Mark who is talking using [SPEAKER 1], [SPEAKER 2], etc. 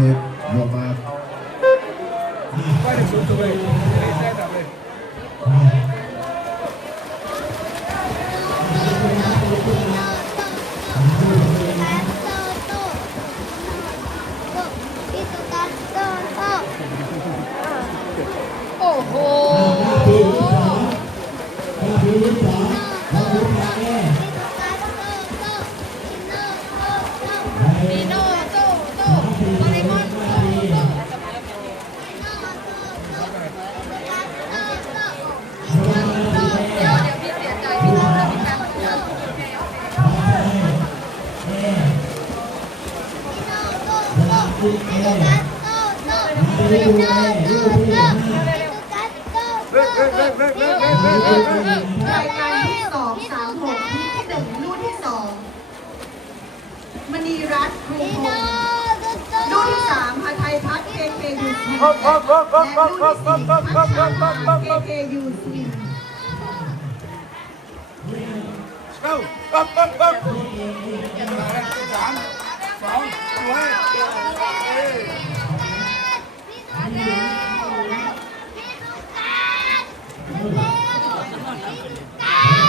[SPEAKER 1] ปลงมา
[SPEAKER 2] โอ้โห รา
[SPEAKER 3] ยการที่สองสามหกที่หนึ่งรุ่นที่สองมณีรัตน์ครูพงศ์รุ่นที่สามพาไทยพัฒน์เคเคยูซีและรุ่นที่สี่พัชชาพรเคเคยูสวิง
[SPEAKER 4] Go, go, go, go. สามสองดูให้
[SPEAKER 1] เ